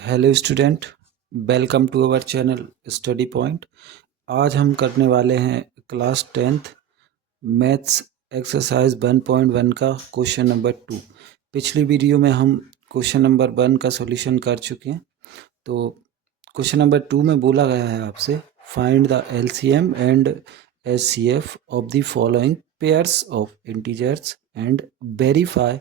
Hello student, welcome to our channel Study Point. आज हम करने वाले हैं क्लास 10th मैथ्स एक्सरसाइज 1.1 का क्वेश्चन नंबर 2। पिछली वीडियो में हम क्वेश्चन नंबर 1 का सॉल्यूशन कर चुके हैं। तो क्वेश्चन नंबर 2 में बोला गया है आपसे find the LCM and HCF of the following pairs of integers and verify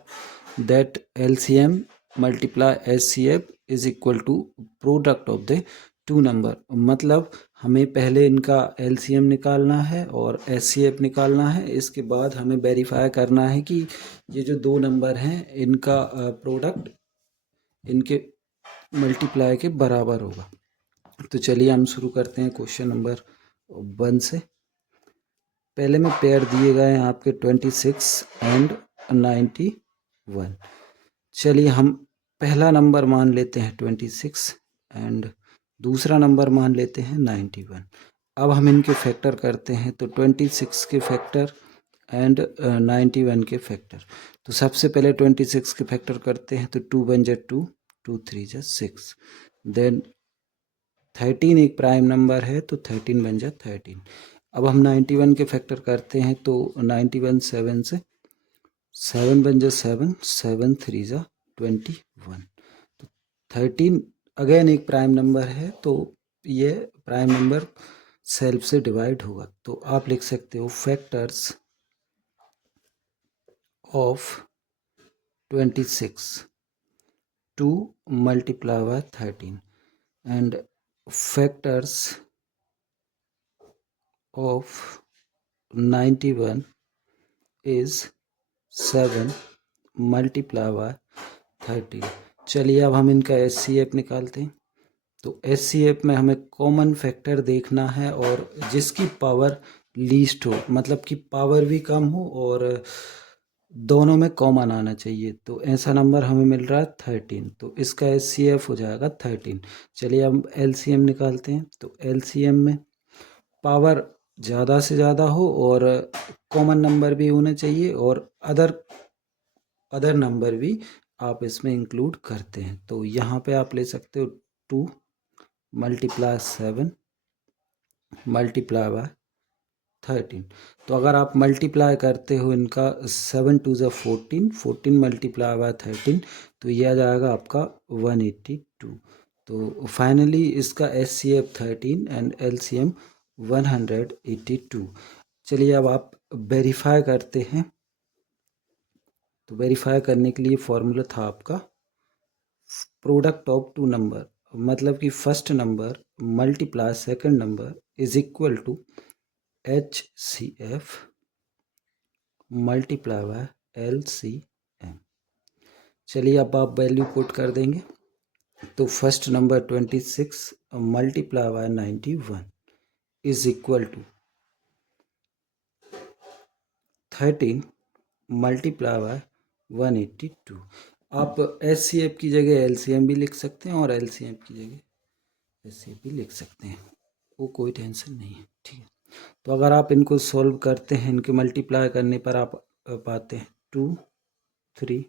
that LCM multiply HCF is equal to product of the two number. मतलब हमें पहले इनका एलसीएम निकालना है और एचसीएफ निकालना है। इसके बाद हमें वेरीफाई करना है कि ये जो दो नंबर हैं इनका प्रोडक्ट इनके मल्टीप्लाई के बराबर होगा। तो चलिए हम शुरू करते हैं क्वेश्चन नंबर 1 से। पहले में पेयर दिए गए हैं आपके 26 एंड 91। चलिए हम पहला नंबर मान लेते हैं 26 एंड दूसरा नंबर मान लेते हैं 91। अब हम इनके फैक्टर करते हैं, तो 26 के फैक्टर एंड 91 के फैक्टर। तो सबसे पहले 26 के फैक्टर करते हैं, तो 2 बन जा 2, 2 3 जा 6। देन 13 एक प्राइम नंबर है तो 13 बन जा 13। अब हम 91 के फैक्टर करते हैं, तो 91 7 से 7 बन जा 7, 7 3 जा 21। तो 13 अगेन एक प्राइम नंबर है, तो ये प्राइम नंबर सेल्फ से डिवाइड होगा। तो आप लिख सकते हो factors of 26 2 multiply by 13 and factors of 91 is 7 multiply by 13। चलिए अब हम इनका एचसीएफ निकालते हैं। तो एचसीएफ में हमें कॉमन फैक्टर देखना है और जिसकी पावर लीस्ट हो, मतलब कि पावर भी कम हो और दोनों में कॉमन आना चाहिए। तो ऐसा नंबर हमें मिल रहा है 13, तो इसका एचसीएफ हो जाएगा 13। चलिए अब एलसीएम निकालते हैं। तो एलसीएम में पावर ज़्यादा से ज़्यादा हो और कॉमन नंबर भी होने चाहिए और अदर नंबर भी आप इसमें इंक्लूड करते हैं। तो यहाँ पे आप ले सकते हो 2 मल्टीप्लाई 7 मल्टीप्लाई बाय 13। तो अगर आप मल्टीप्लाई करते हो इनका 7 2 ज़ा 14, 14 मल्टीप्लाई बाय 13, तो यह आ जाएगा आपका 182। तो फाइनली इसका एचसीएफ 13 एंड एलसीएम 182। चलिए अब आप वेरीफाई करते हैं। तो वेरीफाई करने के लिए फॉर्मूला था आपका प्रोडक्ट ऑफ टू नंबर, मतलब कि first number multiply second number is equal to H C F multiply by L C M. चलिए अब आप वैल्यू पुट कर देंगे। तो first number 26 multiply by 91 is equal to 13 multiply by 182। आप HCF की जगह एलसीएम भी लिख सकते हैं और एलसीएम की जगह एचसीएफ भी लिख सकते हैं, वो कोई टेंशन नहीं है, ठीक है। तो अगर आप इनको सॉल्व करते हैं, इनके मल्टीप्लाई करने पर आप पाते हैं 2 3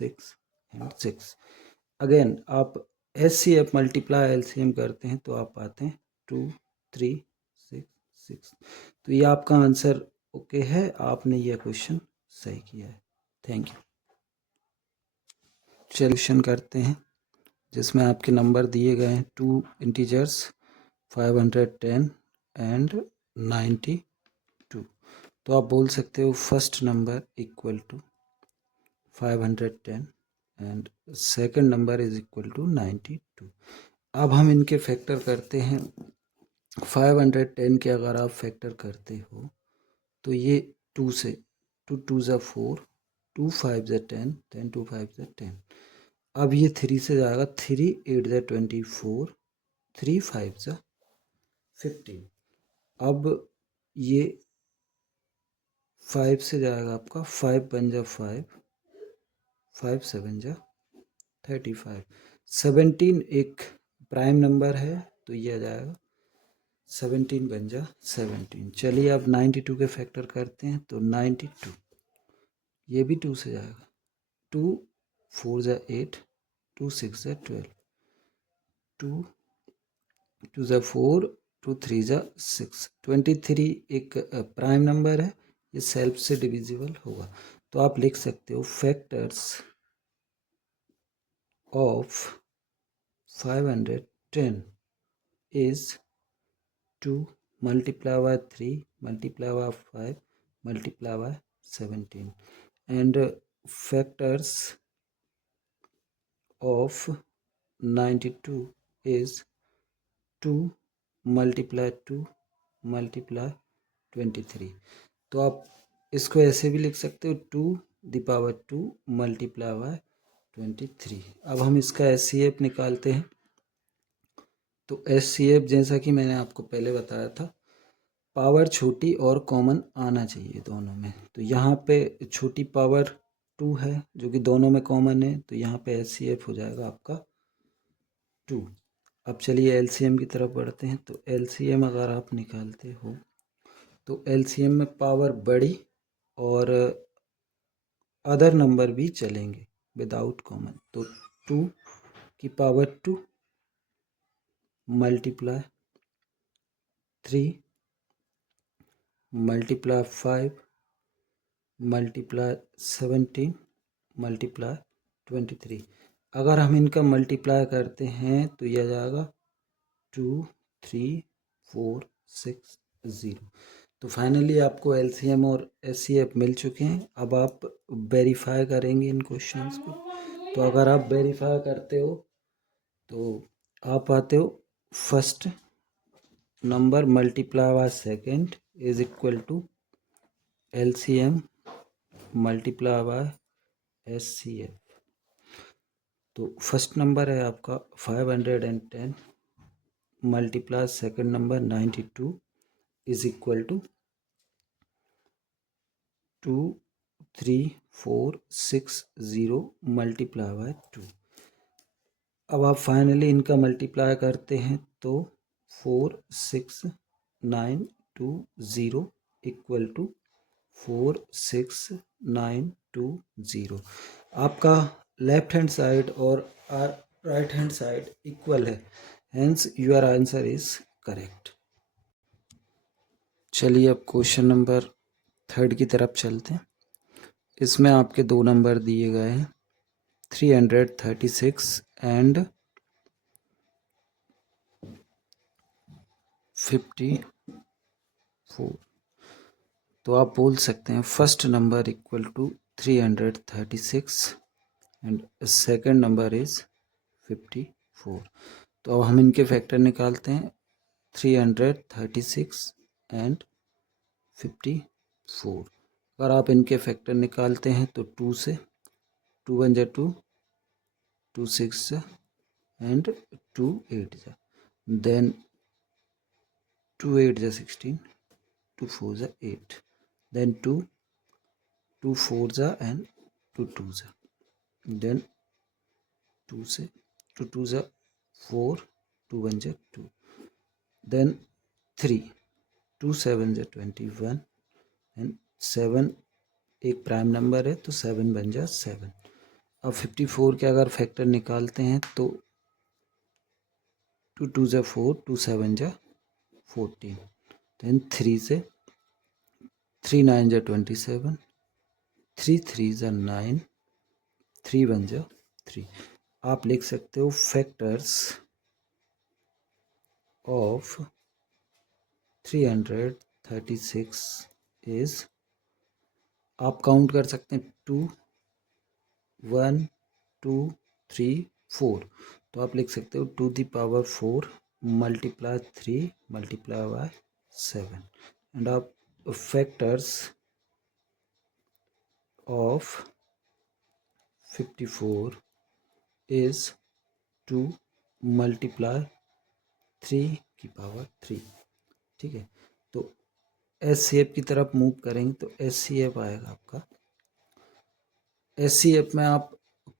6 एंड 6। अगेन आप एचसीएफ मल्टीप्लाई एलसीएम करते हैं तो आप पाते हैं 2 3 6 6। तो ये आपका आंसर ओके है, आपने यह क्वेश्चन सही किया है। Thank you. सॉल्यूशन करते हैं जिसमें आपके नंबर दिए गए हैं 2 इंटीजर्स 510 एंड 92। तो आप बोल सकते हो first number equal to 510 and second number is equal to 92। अब हम इनके फैक्टर करते हैं। 510 के अगर आप फैक्टर करते हो तो ये 2 से 2 2 ज़ा 4, 2 5 ज़ा 10, 10 2 5 ज़ा 10। अब ये 3 से जाएगा 3 8 ज़ा 24, 3 5 ज़ा 15। अब ये 5 से जाएगा आपका 5 बन जा 5, 5 7 जा 35। 17 एक प्राइम नंबर है तो ये आ जाएगा 17 बन जा 17। चलिए अब 92 के फैक्टर करते हैं। तो 92 ये भी 2 से जाएगा, 2 4 ज़ा 8, 2 6 ज़ा 12। 2 2 ज़ा 4 2 3 ज़ा 6। 23 एक प्राइम नंबर है, ये सेल्फ से डिविजिबल होगा। तो आप लिख सकते हो factors of 510 is 2 multiply by 3 multiply by 5 multiply by 17, and factors of 92 is 2 multiply 2 multiply 23। तो आप इसको ऐसे भी लिख सकते हो 2 द पावर 2 मल्टीप्लाई बाय 23। अब हम इसका एचसीएफ निकालते हैं। तो एचसीएफ जैसा कि मैंने आपको पहले बताया था, पावर छोटी और कॉमन आना चाहिए दोनों में। तो यहाँ पे छोटी पावर 2 है जो कि दोनों में कॉमन है, तो यहाँ पे एचसीएफ हो जाएगा आपका 2। अब चलिए एलसीएम की तरफ बढ़ते हैं। तो एलसीएम अगर आप निकालते हो तो एलसीएम में पावर बड़ी और अदर नंबर भी चलेंगे विदाउट कॉमन। तो 2 की power 2 multiply 3 multiply 5 multiply 17 multiply 23। अगर हम इनका मल्टीप्लाई करते हैं तो यह जाएगा 2 3 4 6 0। तो फाइनली आपको एलसीएम और एचसीएफ मिल चुके हैं। अब आप वेरीफाई करेंगे इन क्वेश्चंस को। तो अगर आप वेरीफाई करते हो तो आप आते हो first number multiply by second is equal to LCM multiply by HCF. तो फर्स्ट नंबर है आपका 510 multiply second number 92 is equal to 2 3 4 6 0 multiply by 2। अब आप फाइनली इनका मल्टीप्लाई करते हैं तो 4 6 9 2 0 इक्वल टू 4 6 9 2 0। आपका लेफ्ट हैंड साइड और राइट हैंड साइड इक्वल है, hence your answer is correct. चलिए अब क्वेश्चन नंबर 3 की तरफ चलते हैं। इसमें आपके दो नंबर दिए गए हैं 336 एंड 54। तो आप बोल सकते हैं first number equal to 336 and second number is 54। तो अब हम इनके फैक्टर निकालते हैं 336 एंड 54। अगर आप इनके फैक्टर निकालते हैं तो 2 से 2 1 जा 2 2 6 जा एंड 2 8 जा, देन 2 8 जा 16 2 4 जा 8, then 2 2 4 जा and 2 2 जा, then 2 से 2 2 जा 4 2 1 जा 2, then 3 2 7 जा 21 and 7 एक प्राइम नंबर है तो 7 बन जा 7। अब 54 के अगर फैक्टर निकालते हैं तो 2 2 जा 4 2 7 जा 14, then 3 से 3 9 जा 27 3 3 जा 9 3 1 जा 3। आप लिख सकते हो फैक्टर्स ऑफ 336 इज, आप काउंट कर सकते हैं 2 1 2 3 4। तो आप लिख सकते हो 2 the power 4 multiply 3 multiply by 7, and आप फैक्टर्स ऑफ 54 इज 2 मल्टीप्लाई 3 की पावर 3। ठीक है, तो एचसीएफ की तरफ मूव करेंगे तो एचसीएफ आएगा आपका। एचसीएफ में आप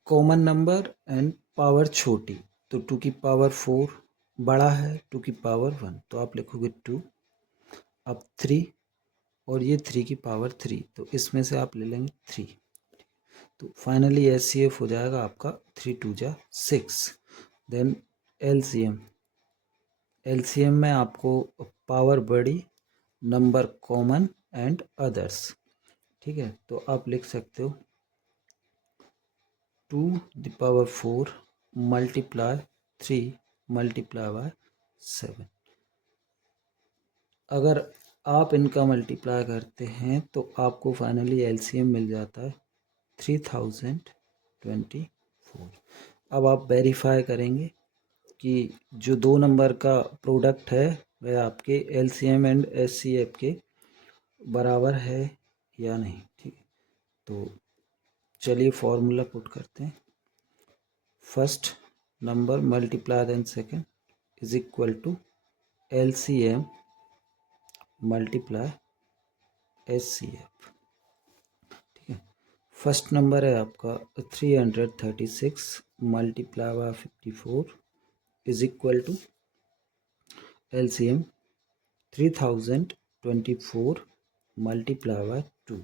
कॉमन नंबर एंड पावर छोटी, तो 2 की पावर 4 बड़ा है 2 की पावर 1, तो आप लिखोगे 2। अब 3 और ये 3 की पावर 3, तो इसमें से आप ले लेंगे 3। तो फाइनली एचसीएफ हो जाएगा आपका 3 2 जा 6, देन एलसीएम में आपको पावर बड़ी, नंबर कॉमन एंड अदर्स, ठीक है। तो आप लिख सकते हो 2⁴ मल्टीप्लाई 3 मल्टीप्लाई बाय 7। अगर आप इनका मल्टीप्लाई करते हैं तो आपको फाइनली एलसीएम मिल जाता है 3024। अब आप वेरीफाई करेंगे कि जो दो नंबर का प्रोडक्ट है वह आपके एलसीएम एंड एचसीएफ के बराबर है या नहीं, ठीक है। तो चलिए फॉर्मूला पुट करते हैं। First number multiply then second is equal to LCM multiply HCF, ठीक है। फर्स्ट नंबर है आपका 336 multiply by 54 is equal to LCM 3024 multiply by 2।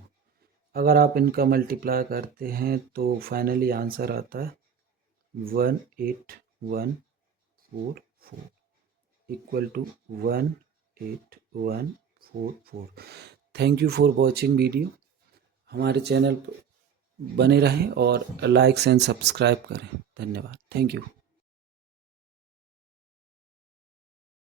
अगर आप इनका मल्टीप्लाई करते हैं तो फाइनली आंसर आता है 18144 equal to 18144। Thank you for watching video. हमारे चैनल पर बने रहें और लाइक्स एंड सब्सक्राइब करें। धन्यवाद। Thank you.